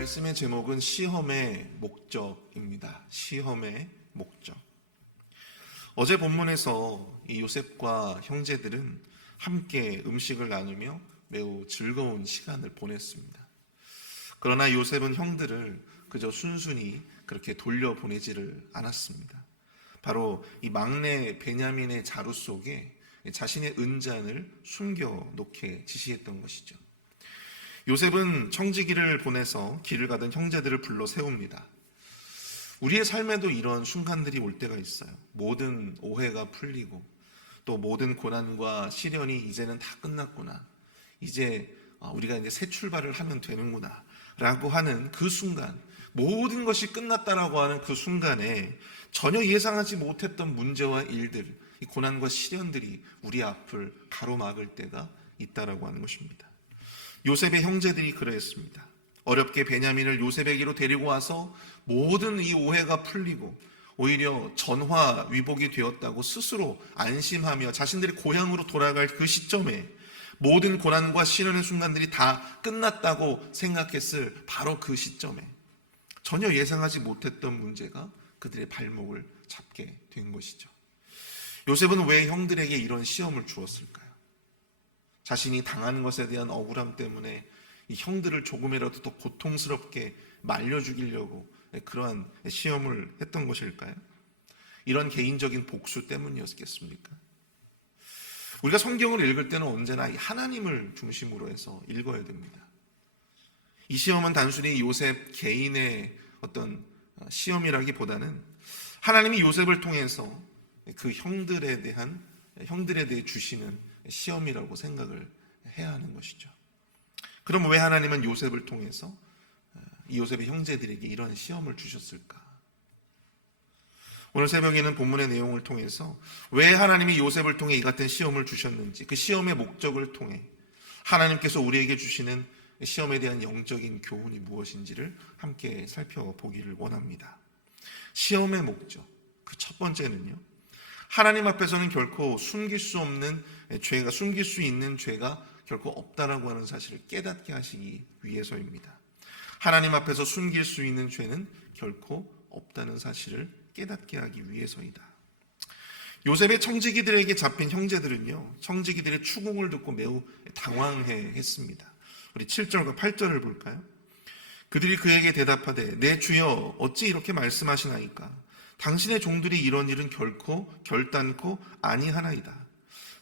말씀의 제목은 시험의 목적입니다. 시험의 목적. 어제 본문에서 이 요셉과 형제들은 함께 음식을 나누며 매우 즐거운 시간을 보냈습니다. 그러나 요셉은 형들을 그저 순순히 그렇게 돌려보내지를 않았습니다. 바로 이 막내 베냐민의 자루 속에 자신의 은잔을 숨겨놓게 지시했던 것이죠. 요셉은 청지기를 보내서 길을 가던 형제들을 불러 세웁니다. 우리의 삶에도 이런 순간들이 올 때가 있어요. 모든 오해가 풀리고 또 모든 고난과 시련이 이제는 다 끝났구나. 이제 우리가 이제 새 출발을 하면 되는구나 라고 하는 그 순간, 모든 것이 끝났다라고 하는 그 순간에 전혀 예상하지 못했던 문제와 일들, 이 고난과 시련들이 우리 앞을 가로막을 때가 있다라고 하는 것입니다. 요셉의 형제들이 그러했습니다. 어렵게 베냐민을 요셉에게로 데리고 와서 모든 이 오해가 풀리고 오히려 전화위복이 되었다고 스스로 안심하며 자신들의 고향으로 돌아갈 그 시점에 모든 고난과 시련의 순간들이 다 끝났다고 생각했을 바로 그 시점에 전혀 예상하지 못했던 문제가 그들의 발목을 잡게 된 것이죠. 요셉은 왜 형들에게 이런 시험을 주었을까요? 자신이 당한 것에 대한 억울함 때문에 이 형들을 조금이라도 더 고통스럽게 말려 죽이려고 그러한 시험을 했던 것일까요? 이런 개인적인 복수 때문이었겠습니까? 우리가 성경을 읽을 때는 언제나 이 하나님을 중심으로 해서 읽어야 됩니다. 이 시험은 단순히 요셉 개인의 어떤 시험이라기보다는 하나님이 요셉을 통해서 그 형들에 대해 주시는 시험이라고 생각을 해야 하는 것이죠. 그럼 왜 하나님은 요셉을 통해서 이 요셉의 형제들에게 이런 시험을 주셨을까? 오늘 새벽에는 본문의 내용을 통해서 왜 하나님이 요셉을 통해 이 같은 시험을 주셨는지, 그 시험의 목적을 통해 하나님께서 우리에게 주시는 시험에 대한 영적인 교훈이 무엇인지를 함께 살펴보기를 원합니다. 시험의 목적, 그 첫 번째는요, 하나님 앞에서는 결코 숨길 수 있는 죄가 결코 없다라고 하는 사실을 깨닫게 하시기 위해서입니다. 하나님 앞에서 숨길 수 있는 죄는 결코 없다는 사실을 깨닫게 하기 위해서이다. 요셉의 청지기들에게 잡힌 형제들은요, 청지기들의 추궁을 듣고 매우 당황해 했습니다. 우리 7절과 8절을 볼까요? 그들이 그에게 대답하되 내 주여 어찌 이렇게 말씀하시나이까? 당신의 종들이 이런 일은 결단코 아니하나이다.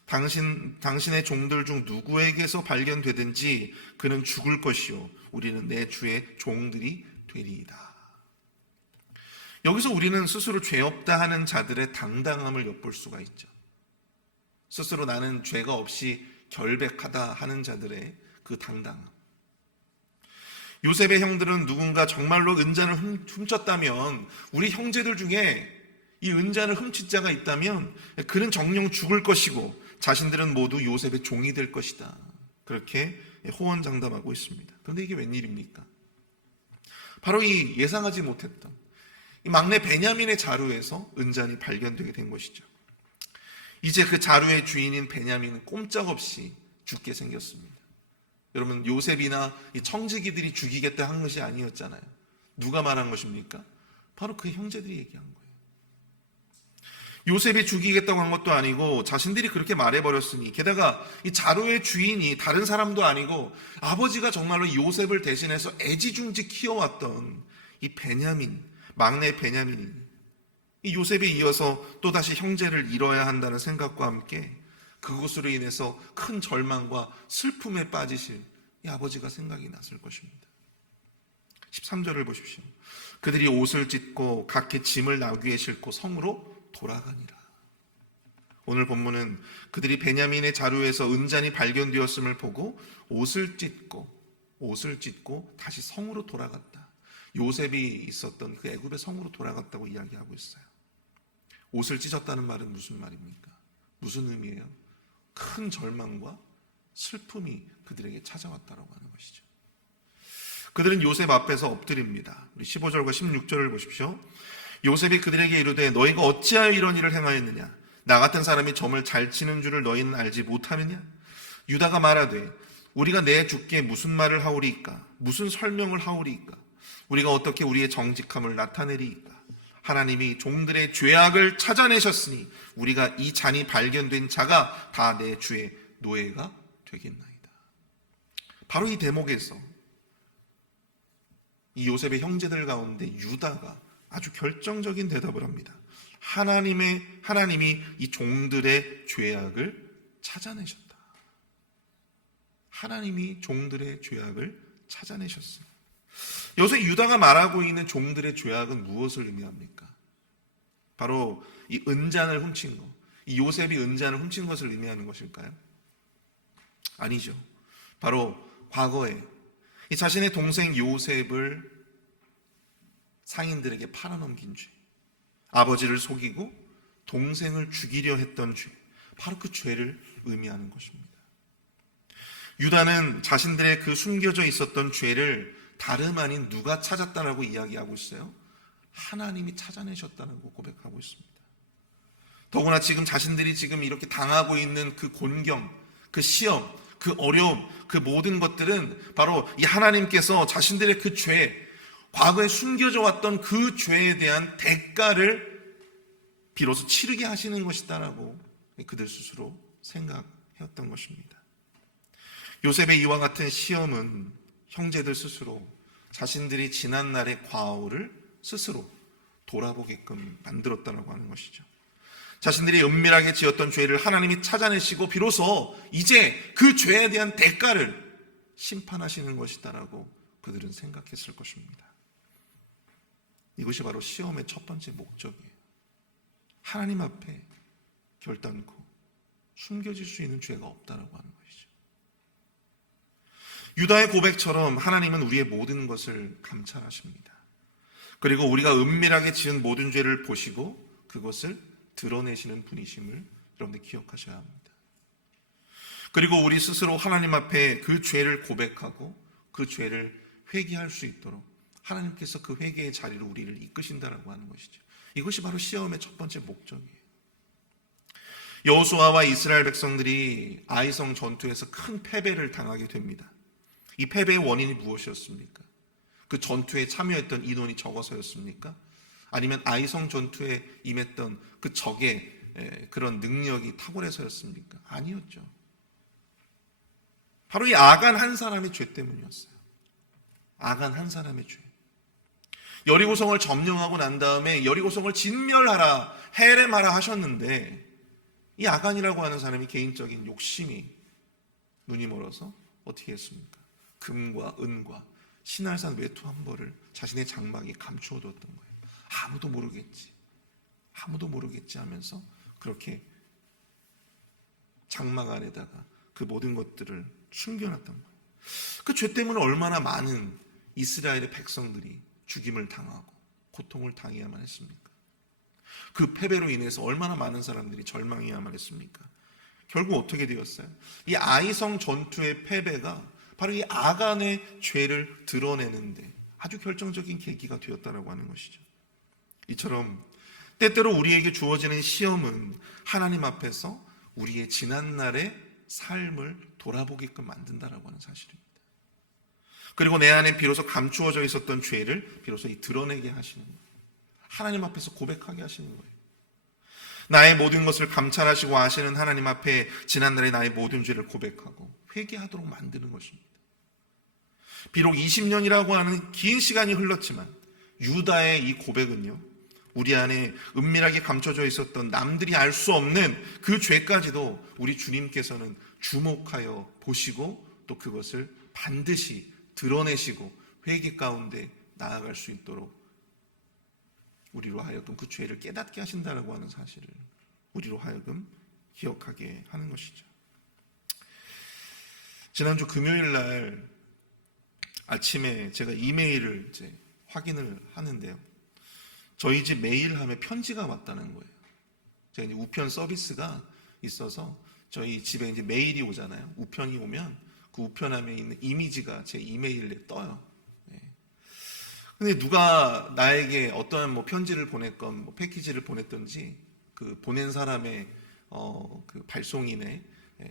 당신의 종들 중 누구에게서 발견되든지 그는 죽을 것이요 우리는 내 주의 종들이 되리이다. 여기서 우리는 스스로 죄 없다 하는 자들의 당당함을 엿볼 수가 있죠. 스스로 나는 죄가 없이 결백하다 하는 자들의 그 당당함. 요셉의 형들은 누군가 정말로 은잔을 훔쳤다면, 우리 형제들 중에 이 은잔을 훔친 자가 있다면 그는 정녕 죽을 것이고 자신들은 모두 요셉의 종이 될 것이다. 그렇게 호언장담하고 있습니다. 그런데 이게 웬일입니까? 바로 이 예상하지 못했던 이 막내 베냐민의 자루에서 은잔이 발견되게 된 것이죠. 이제 그 자루의 주인인 베냐민은 꼼짝없이 죽게 생겼습니다. 여러분, 요셉이나 이 청지기들이 죽이겠다 한 것이 아니었잖아요. 누가 말한 것입니까? 바로 그 형제들이 얘기한 거예요. 요셉이 죽이겠다고 한 것도 아니고 자신들이 그렇게 말해버렸으니, 게다가 이 자루의 주인이 다른 사람도 아니고 아버지가 정말로 요셉을 대신해서 애지중지 키워왔던 이 베냐민, 막내 베냐민이 이 요셉에 이어서 또다시 형제를 잃어야 한다는 생각과 함께 그것으로 인해서 큰 절망과 슬픔에 빠지실 이 아버지가 생각이 났을 것입니다. 13절을 보십시오. 그들이 옷을 찢고 각기 짐을 나귀에 싣고 성으로 돌아가니라. 오늘 본문은 그들이 베냐민의 자루에서 은잔이 발견되었음을 보고 옷을 찢고 다시 성으로 돌아갔다. 요셉이 있었던 그 애굽의 성으로 돌아갔다고 이야기하고 있어요. 옷을 찢었다는 말은 무슨 말입니까? 무슨 의미예요? 큰 절망과 슬픔이 그들에게 찾아왔다고 하는 것이죠. 그들은 요셉 앞에서 엎드립니다. 우리 15절과 16절을 보십시오. 요셉이 그들에게 이르되 너희가 어찌하여 이런 일을 행하였느냐? 나 같은 사람이 점을 잘 치는 줄을 너희는 알지 못하느냐? 유다가 말하되 우리가 내 주께 무슨 말을 하오리이까? 무슨 설명을 하오리이까? 우리가 어떻게 우리의 정직함을 나타내리이까? 하나님이 종들의 죄악을 찾아내셨으니 우리가 이 잔이 발견된 자가 다 내 주의 노예가 되겠나이다. 바로 이 대목에서 이 요셉의 형제들 가운데 유다가 아주 결정적인 대답을 합니다. 하나님이 이 종들의 죄악을 찾아내셨다. 하나님이 종들의 죄악을 찾아내셨습니다. 여기서 유다가 말하고 있는 종들의 죄악은 무엇을 의미합니까? 바로 이 은잔을 훔친 것, 이 요셉이 은잔을 훔친 것을 의미하는 것일까요? 아니죠. 바로 과거에 이 자신의 동생 요셉을 상인들에게 팔아넘긴 죄, 아버지를 속이고 동생을 죽이려 했던 죄, 바로 그 죄를 의미하는 것입니다. 유다는 자신들의 그 숨겨져 있었던 죄를 다름 아닌 누가 찾았다라고 이야기하고 있어요? 하나님이 찾아내셨다고 고백하고 있습니다. 더구나 지금 자신들이 지금 이렇게 당하고 있는 그 곤경, 그 시험, 그 어려움, 그 모든 것들은 바로 이 하나님께서 자신들의 그 죄, 과거에 숨겨져 왔던 그 죄에 대한 대가를 비로소 치르게 하시는 것이다라고 그들 스스로 생각했던 것입니다. 요셉의 이와 같은 시험은 형제들 스스로 자신들이 지난날의 과오를 스스로 돌아보게끔 만들었다고 하는 것이죠. 자신들이 은밀하게 지었던 죄를 하나님이 찾아내시고 비로소 이제 그 죄에 대한 대가를 심판하시는 것이다라고 그들은 생각했을 것입니다. 이것이 바로 시험의 첫 번째 목적이에요. 하나님 앞에 결단코 숨겨질 수 있는 죄가 없다라고 하는 것이죠. 유다의 고백처럼 하나님은 우리의 모든 것을 감찰하십니다. 그리고 우리가 은밀하게 지은 모든 죄를 보시고 그것을 드러내시는 분이심을 여러분들 기억하셔야 합니다. 그리고 우리 스스로 하나님 앞에 그 죄를 고백하고 그 죄를 회개할 수 있도록 하나님께서 그 회개의 자리로 우리를 이끄신다라고 하는 것이죠. 이것이 바로 시험의 첫 번째 목적이에요. 여호수아와 이스라엘 백성들이 아이성 전투에서 큰 패배를 당하게 됩니다. 이 패배의 원인이 무엇이었습니까? 그 전투에 참여했던 인원이 적어서였습니까? 아니면 아이성 전투에 임했던 그 적의 그런 능력이 탁월해서였습니까? 아니었죠. 바로 이 아간 한 사람의 죄 때문이었어요. 아간 한 사람의 죄. 여리고성을 점령하고 난 다음에 여리고성을 진멸하라, 해렘하라 하셨는데 이 아간이라고 하는 사람이 개인적인 욕심이 눈이 멀어서 어떻게 했습니까? 금과 은과 신할산 외투 한 벌을 자신의 장막에 감추어 뒀던 거예요. 아무도 모르겠지 하면서 그렇게 장막 안에다가 그 모든 것들을 숨겨놨던 거예요. 그 죄 때문에 얼마나 많은 이스라엘의 백성들이 죽임을 당하고 고통을 당해야만 했습니까? 그 패배로 인해서 얼마나 많은 사람들이 절망해야만 했습니까? 결국 어떻게 되었어요? 이 아이성 전투의 패배가 바로 이 아간의 죄를 드러내는데 아주 결정적인 계기가 되었다라고 하는 것이죠. 이처럼 때때로 우리에게 주어지는 시험은 하나님 앞에서 우리의 지난날의 삶을 돌아보게끔 만든다라고 하는 사실입니다. 그리고 내 안에 비로소 감추어져 있었던 죄를 비로소 드러내게 하시는 거예요. 하나님 앞에서 고백하게 하시는 거예요. 나의 모든 것을 감찰하시고 아시는 하나님 앞에 지난날의 나의 모든 죄를 고백하고 회개하도록 만드는 것입니다. 비록 20년이라고 하는 긴 시간이 흘렀지만 유다의 이 고백은요, 우리 안에 은밀하게 감춰져 있었던 남들이 알 수 없는 그 죄까지도 우리 주님께서는 주목하여 보시고 또 그것을 반드시 드러내시고 회개 가운데 나아갈 수 있도록 우리로 하여금 그 죄를 깨닫게 하신다라고 하는 사실을 우리로 하여금 기억하게 하는 것이죠. 지난주 금요일 날 아침에 제가 이메일을 확인을 하는데요. 저희 집 메일함에 편지가 왔다는 거예요. 제가 우편 서비스가 있어서 저희 집에 메일이 오잖아요. 우편이 오면 그 우편함에 있는 이미지가 제 이메일에 떠요. 근데 누가 나에게 어떠한 편지를 보냈건 패키지를 보냈던지 그 보낸 사람의 그 발송인의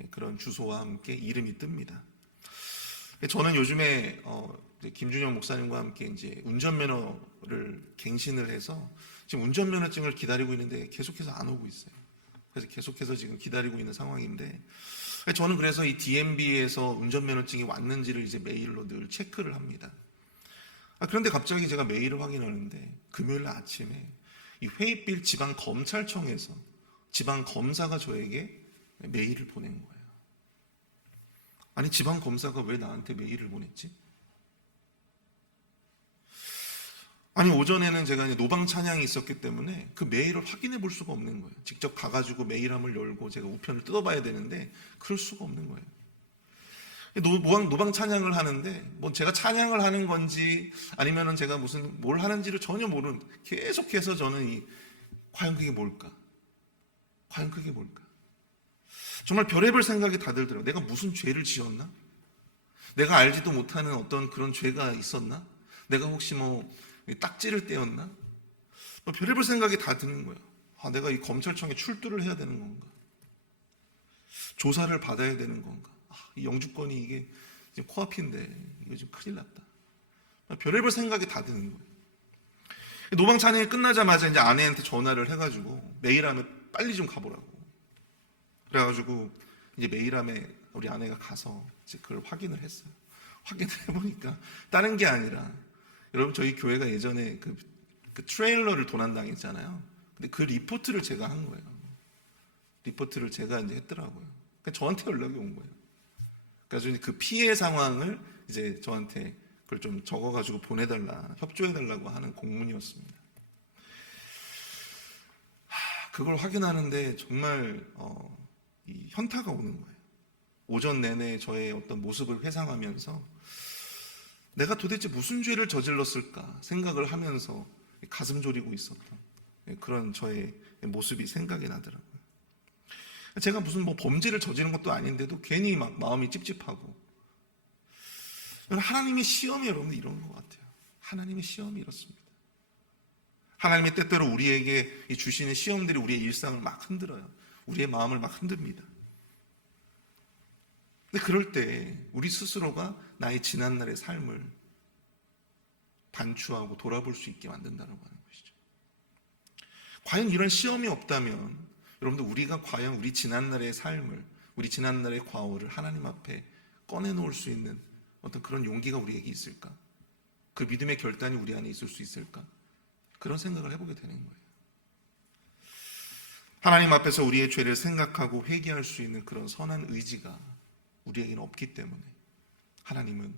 그런 주소와 함께 이름이 뜹니다. 저는 요즘에 이제 김준영 목사님과 함께 이제 운전면허를 갱신을 해서 지금 운전면허증을 기다리고 있는데 계속해서 안 오고 있어요. 그래서 계속해서 지금 기다리고 있는 상황인데, 저는 그래서 이 DMV에서 운전면허증이 왔는지를 이제 메일로 늘 체크를 합니다. 그런데 갑자기 제가 메일을 확인하는데 금요일 아침에 이 회의빌 지방검찰청에서 지방검사가 저에게 메일을 보낸 거예요. 아니, 지방검사가 왜 나한테 메일을 보냈지? 아니, 오전에는 제가 이제 노방 찬양이 있었기 때문에 그 메일을 확인해 볼 수가 없는 거예요. 직접 가가지고 메일함을 열고 제가 우편을 뜯어봐야 되는데 그럴 수가 없는 거예요. 노방 찬양을 하는데 뭐 제가 찬양을 하는 건지 아니면은 제가 무슨 뭘 하는지를 전혀 모르는, 계속해서 저는 과연 그게 뭘까? 과연 그게 뭘까? 정말 별의별 생각이 다 들더라고요. 내가 무슨 죄를 지었나? 내가 알지도 못하는 어떤 그런 죄가 있었나? 내가 혹시 뭐 딱지를 떼었나? 뭐 별의별 생각이 다 드는 거예요. 내가 이 검찰청에 출두를 해야 되는 건가? 조사를 받아야 되는 건가? 이 영주권이 이게 지금 코앞인데 이거 지금 큰일 났다. 별의별 생각이 다 드는 거예요. 노방 찬양이 끝나자마자 이제 아내한테 전화를 해가지고 메일함에 빨리 좀 가보라고. 그래가지고 이제 메일함에 우리 아내가 가서 이제 그걸 확인을 했어요. 확인을 해보니까 다른 게 아니라, 여러분 저희 교회가 예전에 그 트레일러를 도난당했잖아요. 근데 그 리포트를 제가 한 거예요. 리포트를 제가 이제 했더라고요. 그러니까 저한테 연락이 온 거예요. 그래서 그 피해 상황을 이제 저한테 그걸 좀 적어가지고 보내달라, 협조해달라고 하는 공문이었습니다. 그걸 확인하는데 정말 이 현타가 오는 거예요. 오전 내내 저의 어떤 모습을 회상하면서 내가 도대체 무슨 죄를 저질렀을까 생각을 하면서 가슴 졸이고 있었던 그런 저의 모습이 생각이 나더라고요. 제가 무슨 뭐 범죄를 저지른 것도 아닌데도 괜히 막 마음이 찝찝하고, 하나님의 시험이 여러분들 이런 것 같아요. 하나님의 시험이 이렇습니다. 하나님의 때때로 우리에게 주시는 시험들이 우리의 일상을 막 흔들어요. 우리의 마음을 막 흔듭니다. 근데 그럴 때 우리 스스로가 나의 지난날의 삶을 반추하고 돌아볼 수 있게 만든다고 하는 것이죠. 과연 이런 시험이 없다면 여러분들 우리가 과연 우리 지난날의 삶을, 우리 지난날의 과오를 하나님 앞에 꺼내놓을 수 있는 어떤 그런 용기가 우리에게 있을까? 그 믿음의 결단이 우리 안에 있을 수 있을까? 그런 생각을 해보게 되는 거예요. 하나님 앞에서 우리의 죄를 생각하고 회개할 수 있는 그런 선한 의지가 우리에게는 없기 때문에 하나님은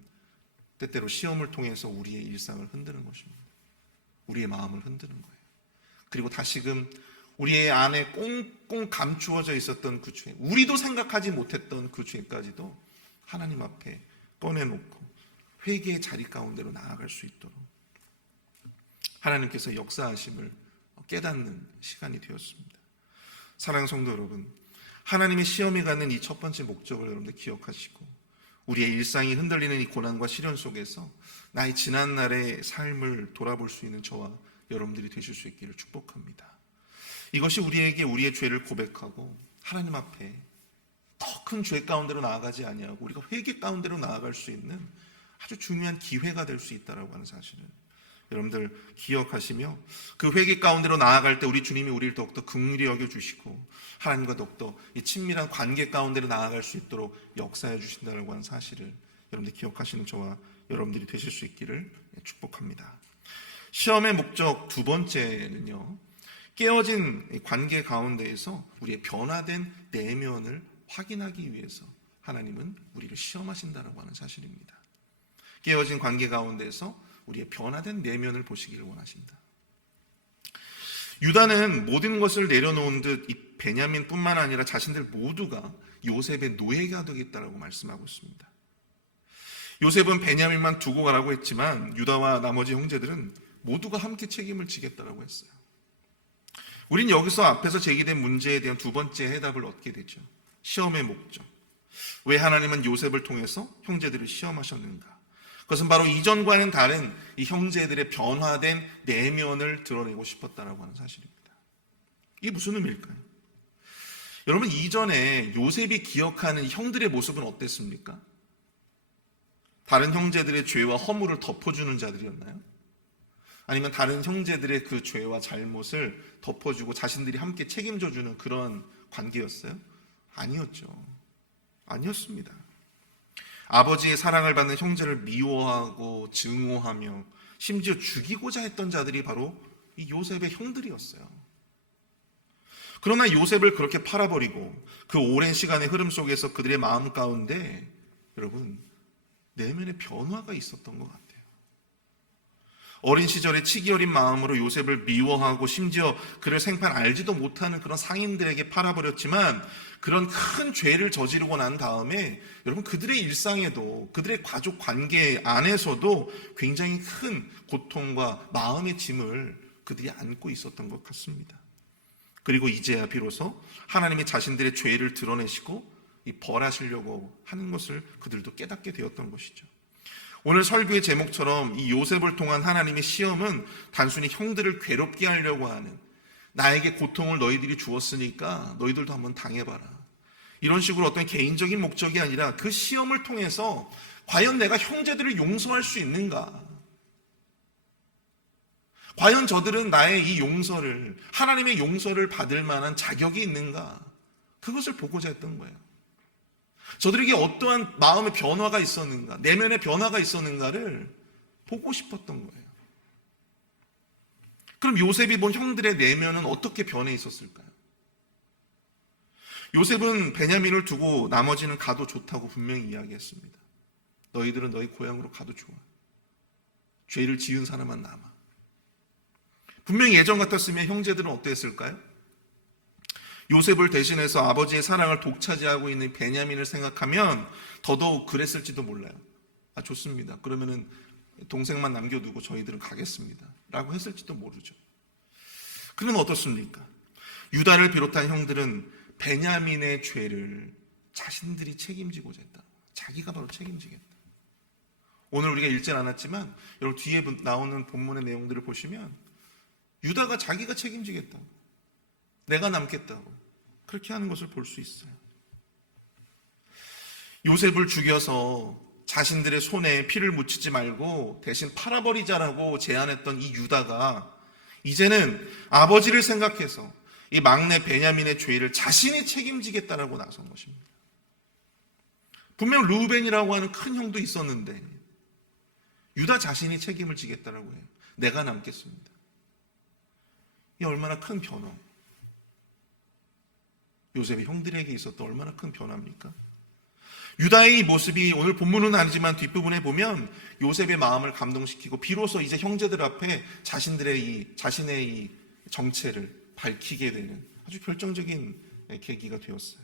때때로 시험을 통해서 우리의 일상을 흔드는 것입니다. 우리의 마음을 흔드는 거예요. 그리고 다시금 우리의 안에 꽁꽁 감추어져 있었던 그 죄, 우리도 생각하지 못했던 그 죄까지도 하나님 앞에 꺼내놓고 회개의 자리 가운데로 나아갈 수 있도록 하나님께서 역사하심을 깨닫는 시간이 되었습니다. 사랑하는 성도 여러분, 하나님의 시험이 갖는 이 첫 번째 목적을 여러분들 기억하시고, 우리의 일상이 흔들리는 이 고난과 시련 속에서 나의 지난날의 삶을 돌아볼 수 있는 저와 여러분들이 되실 수 있기를 축복합니다. 이것이 우리에게 우리의 죄를 고백하고 하나님 앞에 더 큰 죄 가운데로 나아가지 아니하고 우리가 회개 가운데로 나아갈 수 있는 아주 중요한 기회가 될 수 있다는 사실을 여러분들 기억하시며, 그 회개 가운데로 나아갈 때 우리 주님이 우리를 더욱더 긍휼히 여겨주시고 하나님과 더욱더 이 친밀한 관계 가운데로 나아갈 수 있도록 역사해 주신다고 하는 사실을 여러분들 기억하시는 저와 여러분들이 되실 수 있기를 축복합니다. 시험의 목적 두 번째는요, 깨어진 관계 가운데에서 우리의 변화된 내면을 확인하기 위해서 하나님은 우리를 시험하신다고 하는 사실입니다. 깨어진 관계 가운데에서 우리의 변화된 내면을 보시기를 원하신다. 유다는 모든 것을 내려놓은 듯 이 베냐민뿐만 아니라 자신들 모두가 요셉의 노예가 되겠다라고 말씀하고 있습니다. 요셉은 베냐민만 두고 가라고 했지만 유다와 나머지 형제들은 모두가 함께 책임을 지겠다라고 했어요. 우린 여기서 앞에서 제기된 문제에 대한 두 번째 해답을 얻게 되죠. 시험의 목적. 왜 하나님은 요셉을 통해서 형제들을 시험하셨는가? 그것은 바로 이전과는 다른 이 형제들의 변화된 내면을 드러내고 싶었다라고 하는 사실입니다. 이게 무슨 의미일까요? 여러분, 이전에 요셉이 기억하는 형들의 모습은 어땠습니까? 다른 형제들의 죄와 허물을 덮어주는 자들이었나요? 아니면 다른 형제들의 그 죄와 잘못을 덮어주고 자신들이 함께 책임져주는 그런 관계였어요? 아니었죠. 아니었습니다. 아버지의 사랑을 받는 형제를 미워하고 증오하며 심지어 죽이고자 했던 자들이 바로 이 요셉의 형들이었어요. 그러나 요셉을 그렇게 팔아버리고 그 오랜 시간의 흐름 속에서 그들의 마음 가운데 여러분 내면의 변화가 있었던 것 같아요. 어린 시절에 치기 어린 마음으로 요셉을 미워하고 심지어 그를 생판 알지도 못하는 그런 상인들에게 팔아버렸지만 그런 큰 죄를 저지르고 난 다음에 여러분 그들의 일상에도 그들의 가족 관계 안에서도 굉장히 큰 고통과 마음의 짐을 그들이 안고 있었던 것 같습니다. 그리고 이제야 비로소 하나님이 자신들의 죄를 드러내시고 벌하시려고 하는 것을 그들도 깨닫게 되었던 것이죠. 오늘 설교의 제목처럼 이 요셉을 통한 하나님의 시험은 단순히 형들을 괴롭게 하려고 하는, 나에게 고통을 너희들이 주었으니까 너희들도 한번 당해봐라, 이런 식으로 어떤 개인적인 목적이 아니라 그 시험을 통해서 과연 내가 형제들을 용서할 수 있는가, 과연 저들은 나의 이 용서를, 하나님의 용서를 받을 만한 자격이 있는가, 그것을 보고자 했던 거예요. 저들에게 어떠한 마음의 변화가 있었는가, 내면의 변화가 있었는가를 보고 싶었던 거예요. 그럼 요셉이 본 형들의 내면은 어떻게 변해 있었을까요? 요셉은 베냐민을 두고 나머지는 가도 좋다고 분명히 이야기했습니다. 너희들은 너희 고향으로 가도 좋아. 죄를 지은 사람만 남아. 분명히 예전 같았으면 형제들은 어땠을까요? 요셉을 대신해서 아버지의 사랑을 독차지하고 있는 베냐민을 생각하면 더더욱 그랬을지도 몰라요. 아, 좋습니다. 그러면은 동생만 남겨두고 저희들은 가겠습니다 라고 했을지도 모르죠. 그러면 어떻습니까? 유다를 비롯한 형들은 베냐민의 죄를 자신들이 책임지고자 했다. 자기가 바로 책임지겠다. 오늘 우리가 읽진 않았지만 여러분 뒤에 나오는 본문의 내용들을 보시면 유다가 자기가 책임지겠다고, 내가 남겠다고 그렇게 하는 것을 볼 수 있어요. 요셉을 죽여서 자신들의 손에 피를 묻히지 말고 대신 팔아버리자라고 제안했던 이 유다가 이제는 아버지를 생각해서 이 막내 베냐민의 죄를 자신이 책임지겠다라고 나선 것입니다. 분명 루벤이라고 하는 큰 형도 있었는데 유다 자신이 책임을 지겠다라고 해요. 내가 남겠습니다. 이 얼마나 큰 변화, 요셉의 형들에게 있었던 얼마나 큰 변화입니까? 유다의 이 모습이 오늘 본문은 아니지만 뒷부분에 보면 요셉의 마음을 감동시키고 비로소 이제 형제들 앞에 자신의 이 정체를 밝히게 되는 아주 결정적인 계기가 되었어요.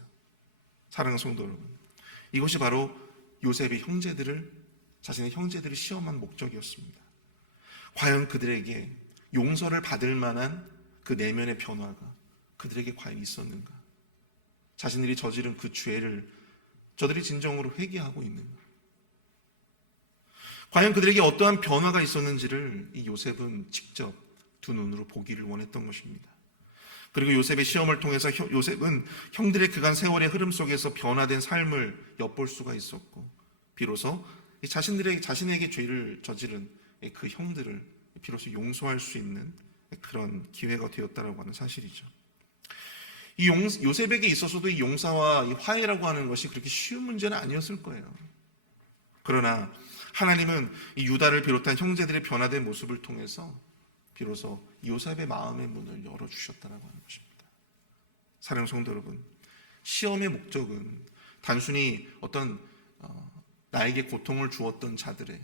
사랑하는 성도 여러분, 이것이 바로 요셉의 자신의 형제들을 시험한 목적이었습니다. 과연 그들에게 용서를 받을 만한 그 내면의 변화가 그들에게 과연 있었는가? 자신들이 저지른 그 죄를 저들이 진정으로 회개하고 있는가? 과연 그들에게 어떠한 변화가 있었는지를 이 요셉은 직접 두 눈으로 보기를 원했던 것입니다. 그리고 요셉의 시험을 통해서 요셉은 형들의 그간 세월의 흐름 속에서 변화된 삶을 엿볼 수가 있었고 비로소 자신에게 죄를 저지른 그 형들을 비로소 용서할 수 있는 그런 기회가 되었다라고 하는 사실이죠. 이 요셉에게 있어서도 이 용서와 이 화해라고 하는 것이 그렇게 쉬운 문제는 아니었을 거예요. 그러나 하나님은 이 유다를 비롯한 형제들의 변화된 모습을 통해서 비로소 요셉의 마음의 문을 열어주셨다라고 하는 것입니다. 사랑하는 성도 여러분, 시험의 목적은 단순히 어떤 나에게 고통을 주었던 자들의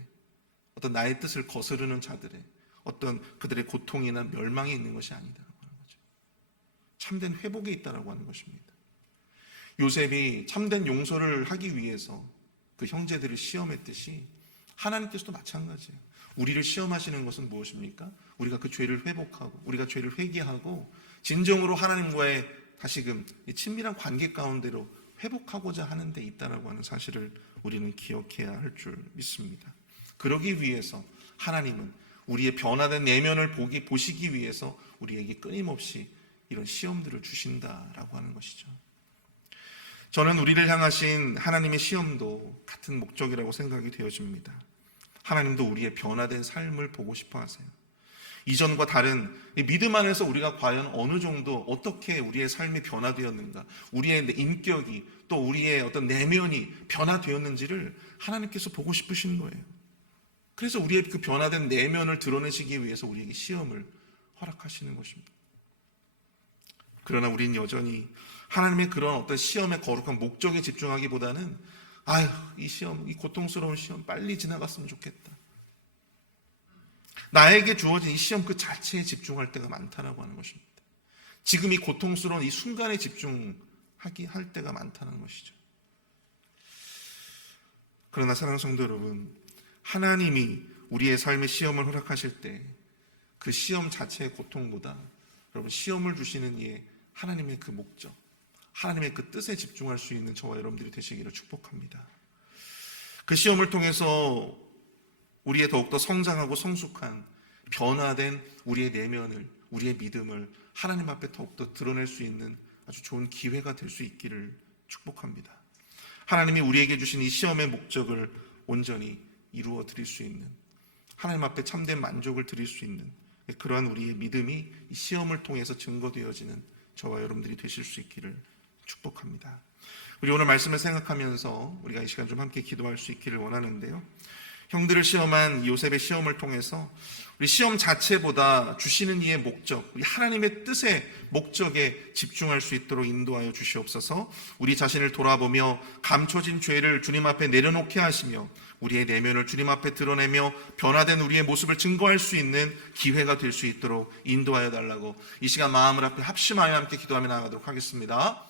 어떤 나의 뜻을 거스르는 자들의 어떤 그들의 고통이나 멸망에 있는 것이 아니다라고 하는 거죠. 참된 회복에 있다라고 하는 것입니다. 요셉이 참된 용서를 하기 위해서 그 형제들을 시험했듯이 하나님께서도 마찬가지예요. 우리를 시험하시는 것은 무엇입니까? 우리가 그 죄를 회복하고 우리가 죄를 회개하고 진정으로 하나님과의 다시금 친밀한 관계 가운데로 회복하고자 하는 데 있다라고 하는 사실을 우리는 기억해야 할 줄 믿습니다. 그러기 위해서 하나님은 우리의 변화된 내면을 보시기 위해서 우리에게 끊임없이 이런 시험들을 주신다라고 하는 것이죠. 저는 우리를 향하신 하나님의 시험도 같은 목적이라고 생각이 되어집니다. 하나님도 우리의 변화된 삶을 보고 싶어 하세요. 이전과 다른 믿음 안에서 우리가 과연 어느 정도 어떻게 우리의 삶이 변화되었는가, 우리의 인격이 또 우리의 어떤 내면이 변화되었는지를 하나님께서 보고 싶으신 거예요. 그래서 우리의 그 변화된 내면을 드러내시기 위해서 우리에게 시험을 허락하시는 것입니다. 그러나 우리는 여전히 하나님의 그런 어떤 시험의 거룩한 목적에 집중하기보다는 아휴, 이 시험, 이 고통스러운 시험 빨리 지나갔으면 좋겠다. 나에게 주어진 이 시험 그 자체에 집중할 때가 많다라고 하는 것입니다. 지금 이 고통스러운 이 순간에 집중하기 할 때가 많다는 것이죠. 그러나 사랑하는 성도 여러분, 하나님이 우리의 삶에 시험을 허락하실 때 그 시험 자체의 고통보다 여러분 시험을 주시는 이의 하나님의 그 목적, 하나님의 그 뜻에 집중할 수 있는 저와 여러분들이 되시기를 축복합니다. 그 시험을 통해서 우리의 더욱더 성장하고 성숙한 변화된 우리의 내면을, 우리의 믿음을 하나님 앞에 더욱더 드러낼 수 있는 아주 좋은 기회가 될 수 있기를 축복합니다. 하나님이 우리에게 주신 이 시험의 목적을 온전히 이루어 드릴 수 있는, 하나님 앞에 참된 만족을 드릴 수 있는 그러한 우리의 믿음이 이 시험을 통해서 증거되어지는 저와 여러분들이 되실 수 있기를 축복합니다. 우리 오늘 말씀을 생각하면서 우리가 이 시간 좀 함께 기도할 수 있기를 원하는데요. 형들을 시험한 요셉의 시험을 통해서 우리 시험 자체보다 주시는 이의 목적, 우리 하나님의 뜻의 목적에 집중할 수 있도록 인도하여 주시옵소서. 우리 자신을 돌아보며 감춰진 죄를 주님 앞에 내려놓게 하시며 우리의 내면을 주님 앞에 드러내며 변화된 우리의 모습을 증거할 수 있는 기회가 될 수 있도록 인도하여 달라고 이 시간 마음을 앞에 합심하여 함께 기도하며 나아가도록 하겠습니다.